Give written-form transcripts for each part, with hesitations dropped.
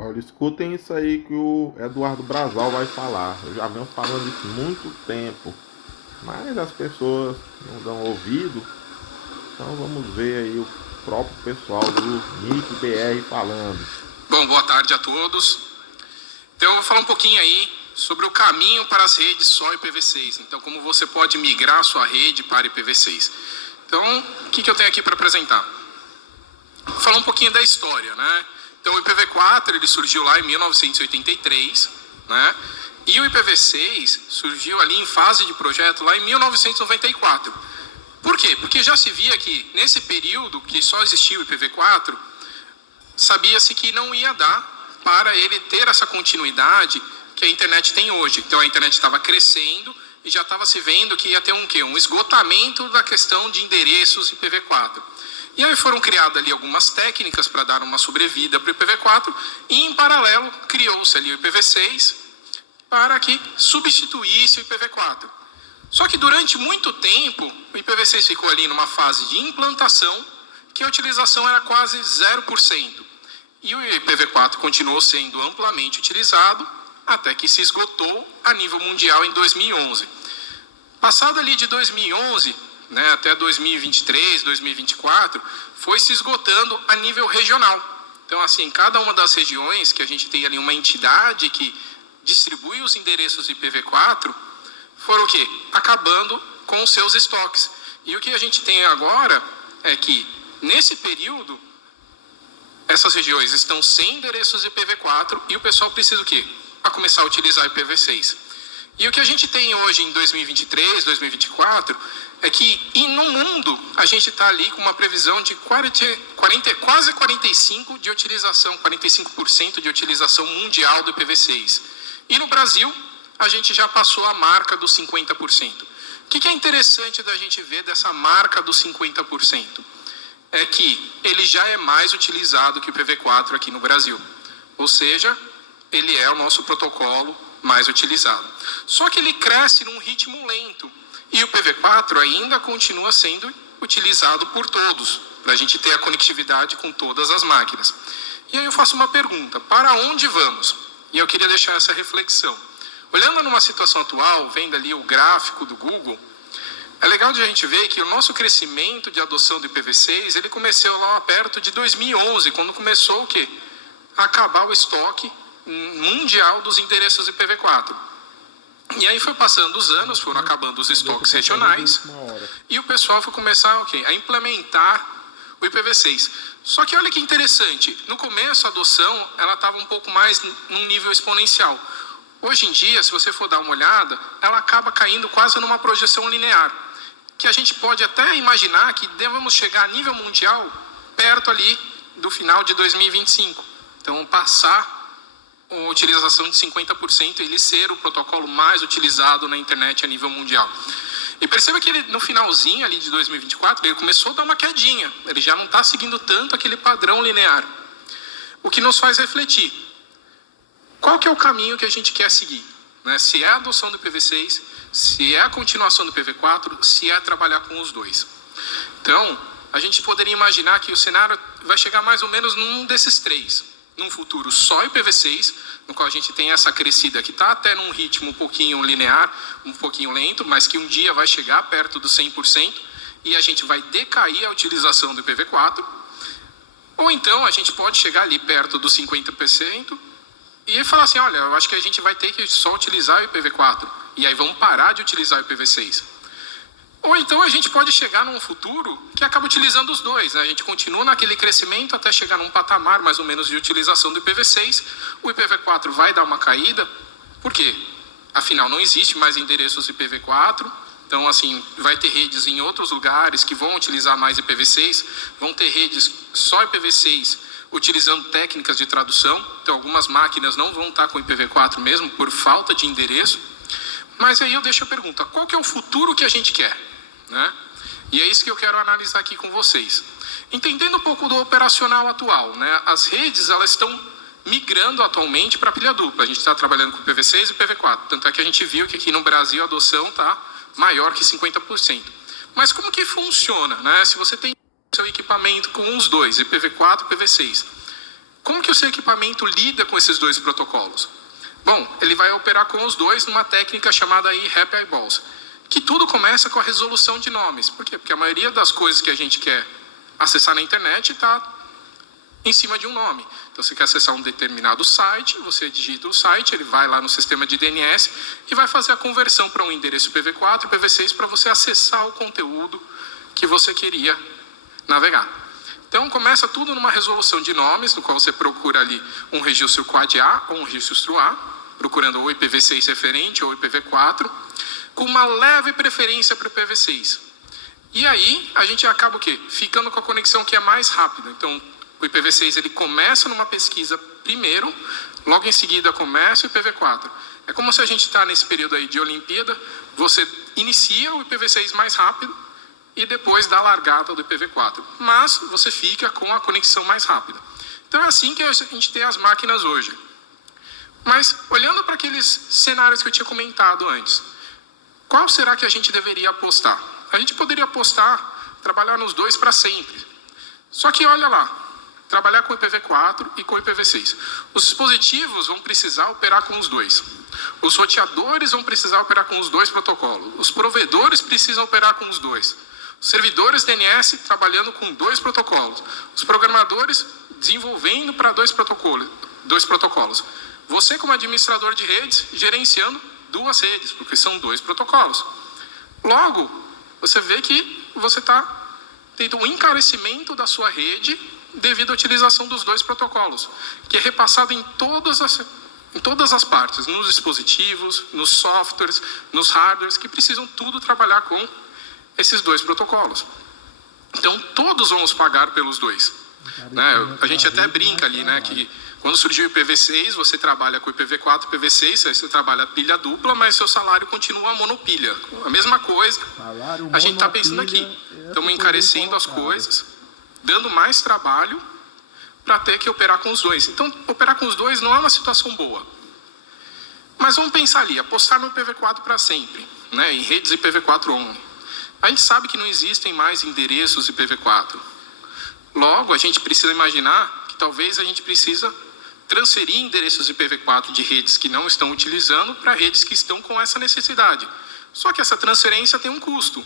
Olha, escutem isso aí que o Eduardo Brazal vai falar. Eu já venho falando isso há muito tempo, mas as pessoas não dão ouvido. Então vamos ver aí o próprio pessoal do Nick BR falando. Bom, boa tarde a todos. Então eu vou falar um pouquinho aí sobre o caminho para as redes só IPv6. Então, como você pode migrar a sua rede para IPv6. Então, o que eu tenho aqui para apresentar? Vou falar um pouquinho da história, né? Então, o IPv4 ele surgiu lá em 1983, né? E o IPv6 surgiu ali em fase de projeto lá em 1994. Por quê? Porque já se via que nesse período que só existia o IPv4, sabia-se que não ia dar para ele ter essa continuidade que a internet tem hoje. Então a internet estava crescendo e já estava se vendo que ia ter um quê? Um esgotamento da questão de endereços IPv4. E aí foram criadas ali algumas técnicas para dar uma sobrevida para o IPv4 e em paralelo criou-se ali o IPv6 para que substituísse o IPv4. Só que durante muito tempo o IPv6 ficou ali numa fase de implantação que a utilização era quase 0%. E o IPv4 continuou sendo amplamente utilizado até que se esgotou a nível mundial em 2011. Passado ali de 2011, né, até 2023, 2024, foi se esgotando a nível regional. Então, assim, cada uma das regiões que a gente tem ali uma entidade que distribui os endereços IPv4, foram o quê? Acabando com os seus estoques. E o que a gente tem agora é que, nesse período, essas regiões estão sem endereços IPv4 e o pessoal precisa o quê? A começar a utilizar IPv6. E o que a gente tem hoje em 2023, 2024, é que no mundo a gente está ali com uma previsão de quase 45% de utilização, 45% de utilização mundial do IPv6. E no Brasil, a gente já passou a marca dos 50%. O que é interessante da gente ver dessa marca dos 50%? É que ele já é mais utilizado que o IPv4 aqui no Brasil. Ou seja, ele é o nosso protocolo mais utilizado. Só que ele cresce num ritmo lento. E o IPv4 ainda continua sendo utilizado por todos, para a gente ter a conectividade com todas as máquinas. E aí eu faço uma pergunta, para onde vamos? E eu queria deixar essa reflexão. Olhando numa situação atual, vendo ali o gráfico do Google, é legal de a gente ver que o nosso crescimento de adoção do IPv6, ele começou lá perto de 2011, quando começou o quê? A acabar o estoque mundial dos endereços IPv4. E aí foi passando os anos, foram acabando os estoques regionais, e o pessoal foi começar a implementar o IPv6. Só que olha que interessante, no começo a adoção ela estava um pouco mais num nível exponencial. Hoje em dia, se você for dar uma olhada, ela acaba caindo quase numa projeção linear, que a gente pode até imaginar que devemos chegar a nível mundial perto ali do final de 2025. Então, passar a utilização de 50% e ele ser o protocolo mais utilizado na internet a nível mundial. E perceba que ele, no finalzinho ali de 2024, ele começou a dar uma quedinha. Ele já não está seguindo tanto aquele padrão linear. O que nos faz refletir. Qual que é o caminho que a gente quer seguir? Né? Se é a adoção do IPv6, se é a continuação do IPv4, se é trabalhar com os dois. Então, a gente poderia imaginar que o cenário vai chegar mais ou menos num desses três. Num futuro só IPv6, no qual a gente tem essa crescida que está até num ritmo um pouquinho linear, um pouquinho lento, mas que um dia vai chegar perto dos 100% e a gente vai decair a utilização do IPv4. Ou então a gente pode chegar ali perto dos 50% e falar assim, olha, eu acho que a gente vai ter que só utilizar o IPv4 e aí vamos parar de utilizar o IPv6. Ou então a gente pode chegar num futuro que acaba utilizando os dois, né? A gente continua naquele crescimento até chegar num patamar mais ou menos de utilização do IPv6. O IPv4 vai dar uma caída, por quê? Afinal, não existe mais endereços IPv4. Então, assim, vai ter redes em outros lugares que vão utilizar mais IPv6. Vão ter redes só IPv6 utilizando técnicas de tradução. Então, algumas máquinas não vão estar com IPv4 mesmo por falta de endereço. Mas aí eu deixo a pergunta, qual que é o futuro que a gente quer? Né? E é isso que eu quero analisar aqui com vocês. Entendendo um pouco do operacional atual, né? As redes elas estão migrando atualmente para pilha dupla. A gente está trabalhando com IPv6 e IPv4. Tanto é que a gente viu que aqui no Brasil a adoção está maior que 50%. Mas como que funciona? Né? Se você tem seu equipamento com os dois, IPv4 e IPv6, Como que o seu equipamento lida com esses dois protocolos? Bom, ele vai operar com os dois numa técnica chamada aí Happy Eyeballs, que tudo começa com a resolução de nomes. Por quê? Porque a maioria das coisas que a gente quer acessar na internet está em cima de um nome. Então, você quer acessar um determinado site, você digita o site, ele vai lá no sistema de DNS e vai fazer a conversão para um endereço IPv4 e IPv6 para você acessar o conteúdo que você queria navegar. Então, começa tudo numa resolução de nomes, no qual você procura ali um registro quad A ou um registro A, procurando ou IPv6 referente ou IPv4, com uma leve preferência para o IPv6. E aí, a gente acaba o quê? Ficando com a conexão que é mais rápida. Então, o IPv6 ele começa numa pesquisa primeiro, logo em seguida começa o IPv4. É como se a gente está nesse período aí de Olimpíada, você inicia o IPv6 mais rápido e depois dá a largada do IPv4. Mas você fica com a conexão mais rápida. Então é assim que a gente tem as máquinas hoje. Mas olhando para aqueles cenários que eu tinha comentado antes, qual será que a gente deveria apostar? A gente poderia apostar, trabalhar nos dois para sempre. Só que olha lá, trabalhar com o IPv4 e com o IPv6. Os dispositivos vão precisar operar com os dois. Os roteadores vão precisar operar com os dois protocolos. Os provedores precisam operar com os dois. Os servidores DNS trabalhando com dois protocolos. Os programadores desenvolvendo para dois protocolos. Você, como administrador de redes, gerenciando duas redes, porque são dois protocolos. Logo, você vê que você está tendo um encarecimento da sua rede devido à utilização dos dois protocolos, que é repassado em todas as partes, nos dispositivos, nos softwares, nos hardwares, que precisam tudo trabalhar com esses dois protocolos. Então, todos vamos pagar pelos dois. Né? A gente até brinca ali, né, que quando surgiu o IPv6, você trabalha com o IPv4 e IPv6, aí você trabalha pilha dupla, mas seu salário continua monopilha. A mesma coisa, a gente está pensando aqui. Estamos encarecendo as coisas, dando mais trabalho para ter que operar com os dois. Então, operar com os dois não é uma situação boa. Mas vamos pensar ali, apostar no IPv4 para sempre, né, em redes IPv4 only. A gente sabe que não existem mais endereços IPv4. Logo, a gente precisa imaginar que talvez a gente precisa transferir endereços IPv4 de redes que não estão utilizando para redes que estão com essa necessidade. Só que essa transferência tem um custo.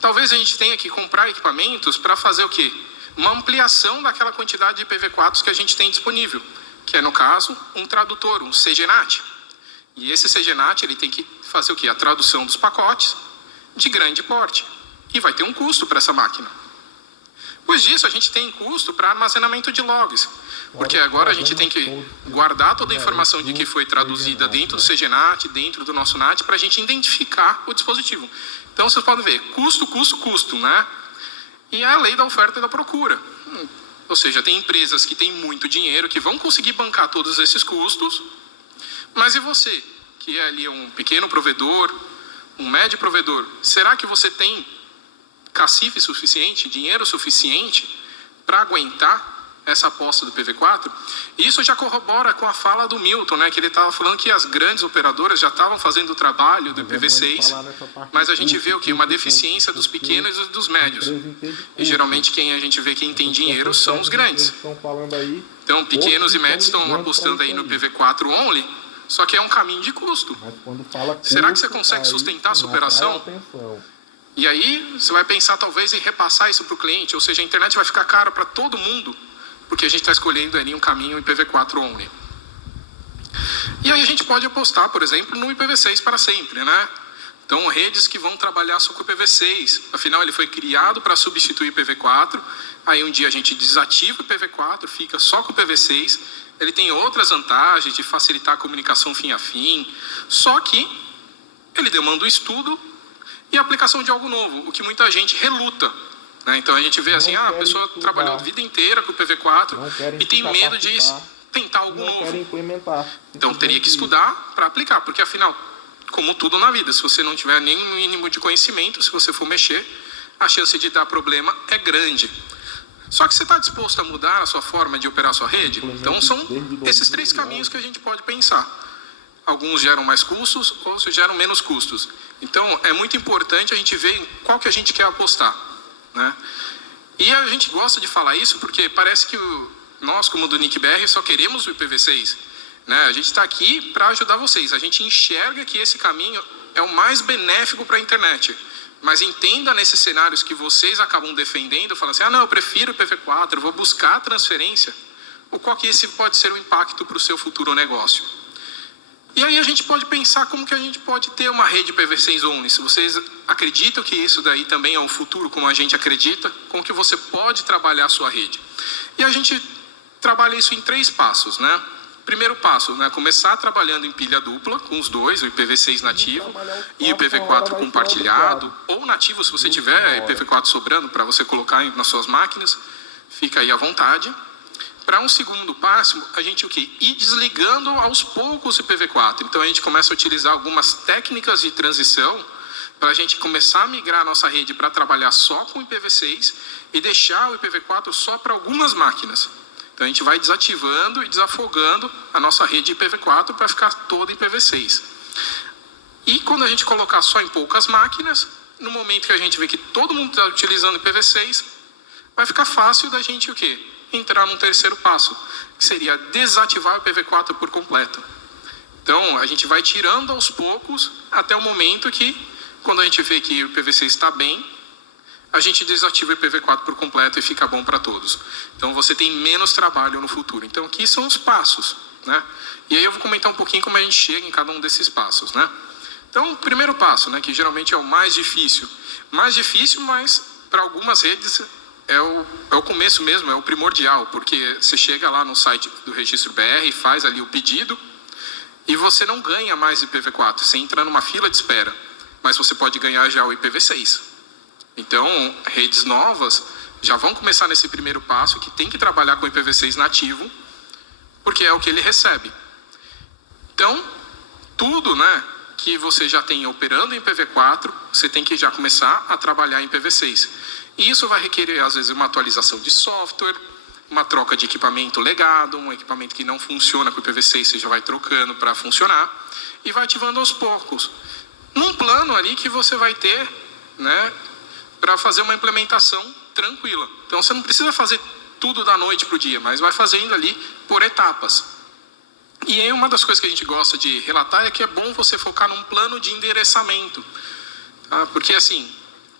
Talvez a gente tenha que comprar equipamentos para fazer o quê? Uma ampliação daquela quantidade de IPv4 que a gente tem disponível, que é, no caso, um tradutor, um CGNAT. E esse CGNAT ele tem que fazer o quê? A tradução dos pacotes de grande porte. E vai ter um custo para essa máquina. Depois disso, a gente tem custo para armazenamento de logs. Porque agora a gente tem que guardar toda a informação de que foi traduzida dentro do CGNAT, dentro do nosso NAT, para a gente identificar o dispositivo. Então, vocês podem ver, custo, né? E é a lei da oferta e da procura. Ou seja, tem empresas que têm muito dinheiro, que vão conseguir bancar todos esses custos. Mas e você, que é ali um pequeno provedor, um médio provedor, será que você tem cacife suficiente, dinheiro suficiente para aguentar essa aposta do IPv4? E isso já corrobora com a fala do Milton, né, que ele estava falando que as grandes operadoras já estavam fazendo o trabalho do IPv6, mas a gente vê o que? Uma deficiência dos pequenos e dos médios. E geralmente quem a gente vê quem tem dinheiro são os grandes. Então pequenos e médios estão apostando aí no IPv4 only, só que é um caminho de custo. Será que você consegue sustentar essa operação? E aí você vai pensar talvez em repassar isso para o cliente, ou seja, a internet vai ficar cara para todo mundo, porque a gente está escolhendo ali um caminho IPv4 only. E aí a gente pode apostar, por exemplo, no IPv6 para sempre, né? Então, redes que vão trabalhar só com o IPv6, afinal ele foi criado para substituir o IPv4, aí um dia a gente desativa o IPv4, fica só com o IPv6, ele tem outras vantagens de facilitar a comunicação fim a fim, só que ele demanda um estudo e a aplicação de algo novo, o que muita gente reluta. Né? Então a gente vê assim, a pessoa trabalhou a vida inteira com o IPv4 e tem medo de tentar algo novo. Então teria que estudar para aplicar, porque afinal, como tudo na vida, se você não tiver nem um mínimo de conhecimento, se você for mexer, a chance de dar problema é grande. Só que você está disposto a mudar a sua forma de operar a sua rede? Então são esses três caminhos que a gente pode pensar. Alguns geram mais custos, outros geram menos custos. Então é muito importante a gente ver em qual que a gente quer apostar, né? E a gente gosta de falar isso porque parece que nós como do NIC-BR só queremos o IPv6, né? A gente está aqui para ajudar vocês. A gente enxerga que esse caminho é o mais benéfico para a internet. Mas entenda nesses cenários que vocês acabam defendendo, falando assim, não, eu prefiro o IPv4, eu vou buscar a transferência, o qual que esse pode ser o impacto para o seu futuro negócio. E aí a gente pode pensar como que a gente pode ter uma rede IPv6 only. Se vocês acreditam que isso daí também é um futuro, como a gente acredita, como que você pode trabalhar a sua rede. E a gente trabalha isso em 3 passos, né? Primeiro passo, né? Começar trabalhando em pilha dupla, com os dois, o IPv6 nativo e o IPv4 compartilhado, ou nativo se você tiver IPv4 sobrando para você colocar nas suas máquinas, fica aí à vontade. Para um segundo passo, a gente o quê? Ir desligando aos poucos o IPv4. Então a gente começa a utilizar algumas técnicas de transição para a gente começar a migrar a nossa rede para trabalhar só com o IPv6 e deixar o IPv4 só para algumas máquinas. Então a gente vai desativando e desafogando a nossa rede IPv4 para ficar toda IPv6. E quando a gente colocar só em poucas máquinas, no momento que a gente vê que todo mundo está utilizando IPv6, vai ficar fácil da gente o quê? Entrar num terceiro passo, que seria desativar o IPv4 por completo. Então a gente vai tirando aos poucos até o momento que, quando a gente vê que o IPv6 está bem, a gente desativa o IPv4 por completo e fica bom para todos. Então você tem menos trabalho no futuro. Então aqui são os passos, né? E aí eu vou comentar um pouquinho como a gente chega em cada um desses passos, né? Então o primeiro passo, né, que geralmente é o mais difícil, mas para algumas redes é o começo mesmo, é o primordial, porque você chega lá no site do Registro BR, faz ali o pedido e você não ganha mais IPv4, você entra numa fila de espera, mas você pode ganhar já o IPv6. Então, redes novas já vão começar nesse primeiro passo, que tem que trabalhar com IPv6 nativo, porque é o que ele recebe. Então, tudo, né, que você já tem operando em IPv4, você tem que já começar a trabalhar em IPv6. E isso vai requerer, às vezes, uma atualização de software, uma troca de equipamento legado, um equipamento que não funciona com IPv6, você já vai trocando para funcionar, e vai ativando aos poucos. Num plano ali que você vai ter, né, para fazer uma implementação tranquila. Então você não precisa fazer tudo da noite para o dia, mas vai fazendo ali por etapas. E aí uma das coisas que a gente gosta de relatar é que é bom você focar num plano de endereçamento. Tá? Porque assim,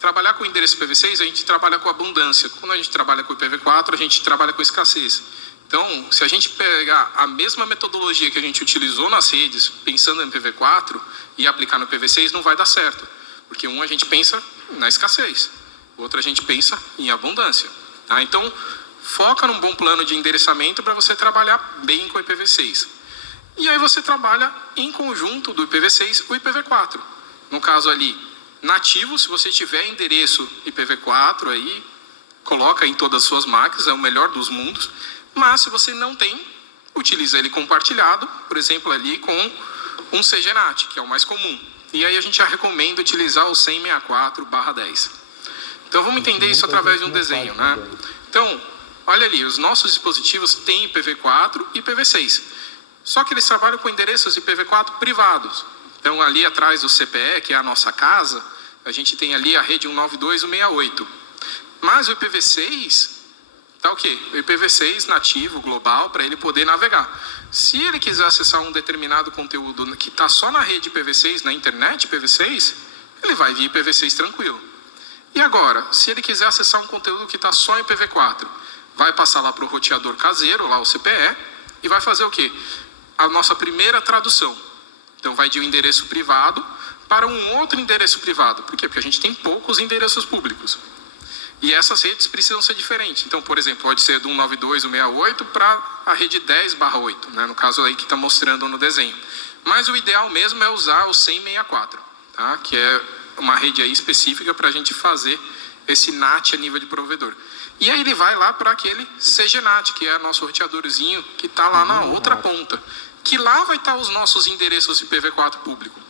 trabalhar com endereço IPv6, a gente trabalha com abundância. Quando a gente trabalha com IPv4, a gente trabalha com escassez. Então, se a gente pegar a mesma metodologia que a gente utilizou nas redes, pensando em IPv4, e aplicar no IPv6, não vai dar certo. Porque a gente pensa na escassez, outra a gente pensa em abundância. Tá? Então, foca num bom plano de endereçamento para você trabalhar bem com o IPv6. E aí você trabalha em conjunto do IPv6 o IPv4. No caso ali, nativo, se você tiver endereço IPv4, aí coloca em todas as suas máquinas, é o melhor dos mundos. Mas se você não tem, utiliza ele compartilhado, por exemplo, ali com um CGNAT, que é o mais comum. E aí a gente já recomenda utilizar o 100/64/10. Então vamos entender isso através de um desenho, né? Então, olha ali, os nossos dispositivos têm IPv4 e IPv6. Só que eles trabalham com endereços IPv4 privados. Então ali atrás do CPE, que é a nossa casa, a gente tem ali a rede 192.168. Mas o IPv6 tá o quê? O IPv6 nativo, global, para ele poder navegar. Se ele quiser acessar um determinado conteúdo que está só na rede IPv6, na internet IPv6, ele vai vir IPv6 tranquilo. E agora, se ele quiser acessar um conteúdo que está só em IPv4, vai passar lá para o roteador caseiro, lá o CPE, e vai fazer o quê? A nossa primeira tradução. Então vai de um endereço privado para um outro endereço privado. Por quê? Porque a gente tem poucos endereços públicos. E essas redes precisam ser diferentes. Então, por exemplo, pode ser do 192.168 para a rede 10/8, né? No caso aí que está mostrando no desenho. Mas o ideal mesmo é usar o 100/64, tá? Que é uma rede aí específica para a gente fazer esse NAT a nível de provedor. E aí ele vai lá para aquele CGNAT, que é nosso roteadorzinho, que está lá na outra ponta. Que lá vai estar os nossos endereços IPv4 público.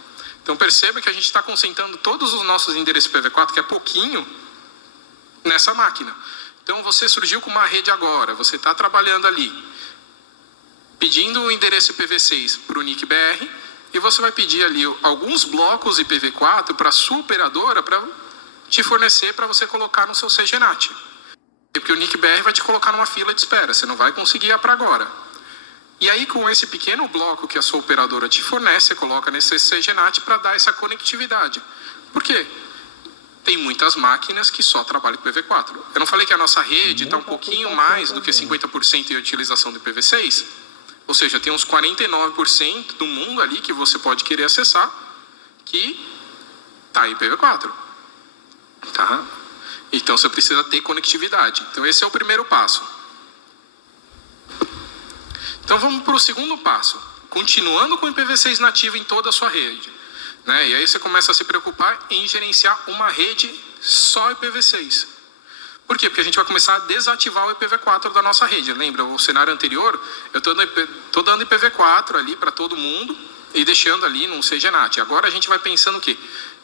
Então perceba que a gente está concentrando todos os nossos endereços IPv4, que é pouquinho, nessa máquina. Então você surgiu com uma rede agora, você está trabalhando ali, pedindo o endereço IPv6 para o NIC-BR, e você vai pedir ali alguns blocos IPv4 para a sua operadora para te fornecer para você colocar no seu CGNAT. Porque o NIC-BR vai te colocar numa fila de espera, você não vai conseguir ir para agora. E aí, com esse pequeno bloco que a sua operadora te fornece, você coloca nesse CGNAT para dar essa conectividade. Por quê? Tem muitas máquinas que só trabalham com IPv4. Eu não falei que a nossa rede está um pouquinho mais do que 50% em utilização do IPv6? Ou seja, tem uns 49% do mundo ali que você pode querer acessar que está em IPv4. Tá? Então, você precisa ter conectividade. Então, esse é o primeiro passo. Então, vamos para o segundo passo. Continuando com o IPv6 nativo em toda a sua rede. Né? E aí você começa a se preocupar em gerenciar uma rede só IPv6. Por quê? Porque a gente vai começar a desativar o IPv4 da nossa rede. Lembra, o cenário anterior, eu estou dando IPv4 ali para todo mundo e deixando ali num CGNAT. Agora a gente vai pensando o quê?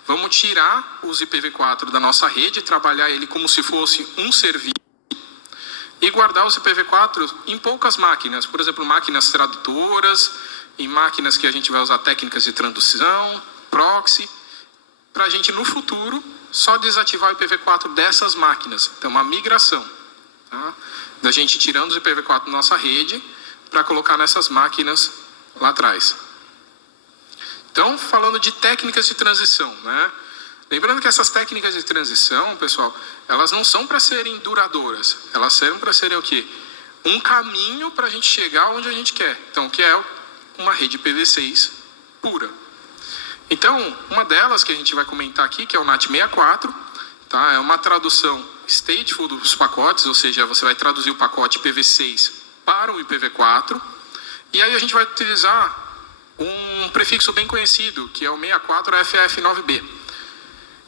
Vamos tirar os IPv4 da nossa rede, trabalhar ele como se fosse um serviço e guardar os IPv4 em poucas máquinas. Por exemplo, máquinas tradutoras, em máquinas que a gente vai usar técnicas de tradução, proxy, para a gente no futuro só desativar o IPv4 dessas máquinas. Então, uma migração, tá? Da gente tirando os IPv4 da nossa rede para colocar nessas máquinas lá atrás. Então, falando de técnicas de transição, né? Lembrando que essas técnicas de transição, pessoal, elas não são para serem duradouras. Elas servem para serem o quê? Um caminho para a gente chegar onde a gente quer. Então, que é uma rede IPv6 pura. Então, uma delas que a gente vai comentar aqui, que é o NAT64, tá? É uma tradução stateful dos pacotes, ou seja, você vai traduzir o pacote IPv6 para o IPv4. E aí a gente vai utilizar um prefixo bem conhecido, que é o 64FF9B.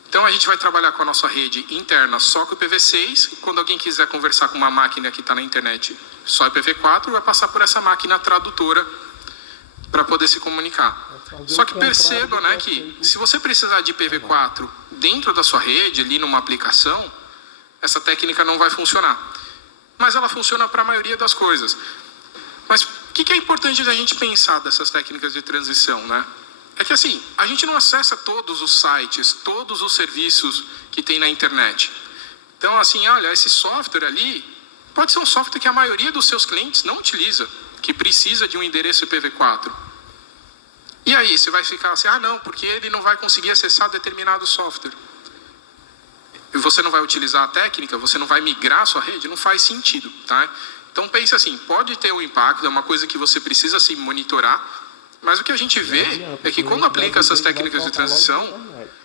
Então, a gente vai trabalhar com a nossa rede interna só com o IPv6. Quando alguém quiser conversar com uma máquina que está na internet só IPv4, vai passar por essa máquina tradutora para poder se comunicar. Só que perceba, né, que se você precisar de IPv4 dentro da sua rede, ali numa aplicação, essa técnica não vai funcionar. Mas ela funciona para a maioria das coisas. Mas o que é importante da gente pensar dessas técnicas de transição, né? É que assim, a gente não acessa todos os sites, todos os serviços que tem na internet. Então assim, olha, esse software ali, pode ser um software que a maioria dos seus clientes não utiliza, que precisa de um endereço IPv4. E aí, você vai ficar assim, não, porque ele não vai conseguir acessar determinado software. E você não vai utilizar a técnica, você não vai migrar a sua rede, não faz sentido, tá? Então pense assim, pode ter um impacto, é uma coisa que você precisa se monitorar, mas o que a gente vê é que quando aplica essas técnicas de transição,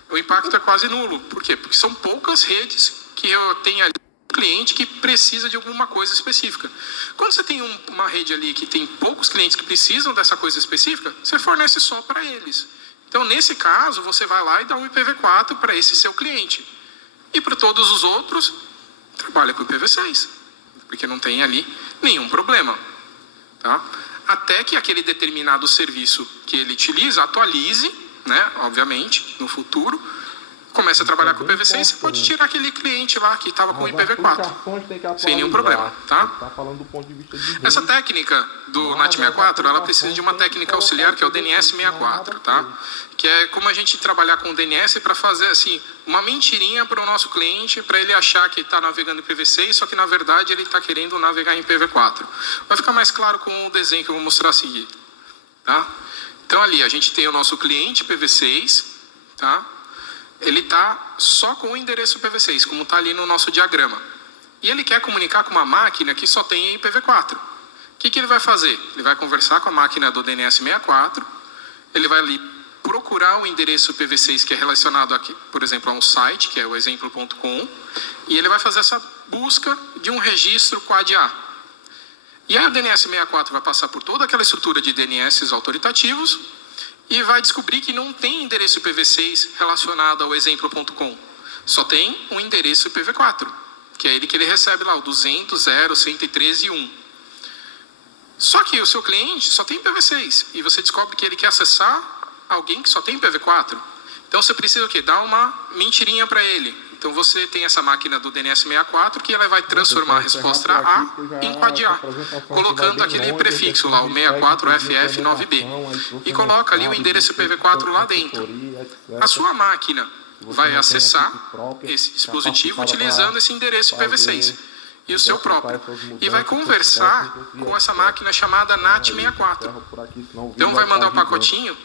o impacto é quase nulo. Por quê? Porque são poucas redes que eu tenho ali um cliente que precisa de alguma coisa específica. Quando você tem uma rede ali que tem poucos clientes que precisam dessa coisa específica, você fornece só para eles. Então, nesse caso, você vai lá e dá um IPv4 para esse seu cliente. E para todos os outros, trabalha com IPv6, porque não tem ali nenhum problema, tá? Até que aquele determinado serviço que ele utiliza atualize, né, obviamente, no futuro, comece a trabalhar com IPv6, você pode tirar aquele cliente lá que estava com IPv4, sem nenhum problema, tá? Essa técnica do NAT64, ela precisa de uma técnica auxiliar, que é o DNS64, tá? Que é como a gente trabalhar com o DNS para fazer, assim, uma mentirinha para o nosso cliente, para ele achar que está navegando em IPv6, só que na verdade ele está querendo navegar em IPv4. Vai ficar mais claro com o desenho que eu vou mostrar a seguir, tá? Então ali a gente tem o nosso cliente IPv6, tá? Ele está só com o endereço IPv6, como está ali no nosso diagrama. E ele quer comunicar com uma máquina que só tem IPv4. O que ele vai fazer? Ele vai conversar com a máquina do DNS64, ele vai ali procurar o endereço IPv6 que é relacionado aqui, por exemplo, a um site, que é o exemplo.com, e ele vai fazer essa busca de um registro quad-A. E aí o DNS64 vai passar por toda aquela estrutura de DNS autoritativos e vai descobrir que não tem endereço IPv6 relacionado ao exemplo.com. Só tem um endereço IPv4, que é ele que ele recebe lá, o 200, 0, 113 e 1. Só que o seu cliente só tem IPv6 e você descobre que ele quer acessar alguém que só tem IPv4. Então você precisa o quê? Dar uma mentirinha para ele. Então você tem essa máquina do DNS64 que ela vai transformar a resposta A em quad-A, colocando aquele prefixo lá, o 64FF9B, e coloca ali o endereço IPv4 lá dentro. A sua máquina vai acessar esse dispositivo utilizando esse endereço IPv6. e o seu próprio. E vai conversar com essa máquina chamada NAT64. Então vai mandar um pacotinho